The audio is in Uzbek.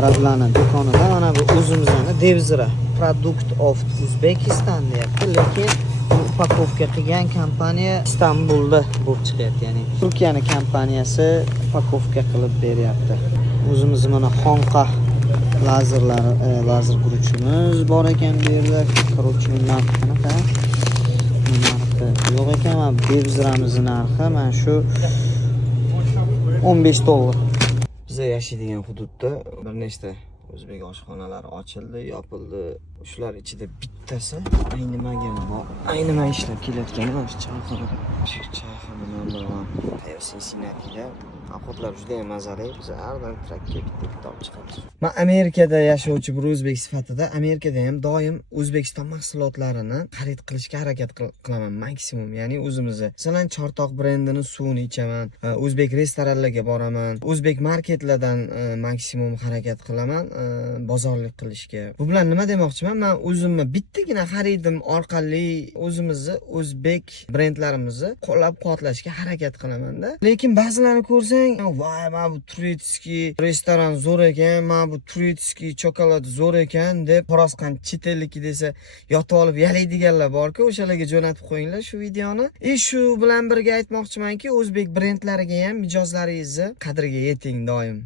arablarni do'konida mana bu o'zimizning Devzira Product of Uzbekistan deyapti, lekin upakovka qilgan kompaniya Istanbulda bo'lib chiqyapti. Ya'ni Turkiyaning kompaniyasi upakovka qilib beryapti. O'zimiz mana Xonqa lazer guruchimiz bor ekan bu yerda. Короче, narxi qanaqa? Narxi yo'q ekan. Mana Devziramizning narxi mana shu $15. Biz yashaydigan hududda bir nechta o'zbek oshxonalari ochildi, yopildi. Shular ichida bittasi ayniman ishlab kelayotgani o'sha choyxona. Shu choyxona number 1 Cincinnati'da. Ovqatlar juda ham mazali. Biz har doim trakka bitta olib chiqamiz. Men Amerikada yashovchi bir o'zbek sifatida Amerikada ham doim O'zbekiston mahsulotlarini xarid qilishga harakat qilaman maksimum. Ya'ni o'zimizni, masalan, Chortoq brendining suvini ichaman, o'zbek restoranlarga boraman, o'zbek marketlardan maksimum harakat qilaman bozorlik qilishga. Bu bilan nima demoqchiman? Men o'zimni bittagina xaridim orqali o'zimizni o'zbek brendlarimizni qo'llab-quvvatlashga harakat qilaman-da. Lekin ba'zilarini ko'rsang, voy, mana bu turistskiy restoran zo'r ekan, mana bu turistskiy chokolad zo'r ekan deb qorasqan chet elniki desa yotib olib yalaydiganlar bor-ku, o'shalarga jo'natib qo'yinglar shu videoni. Shu bilan birga aytmoqchimanki, o'zbek brendlariga ham mijozlaringizni qadriga yeting doim.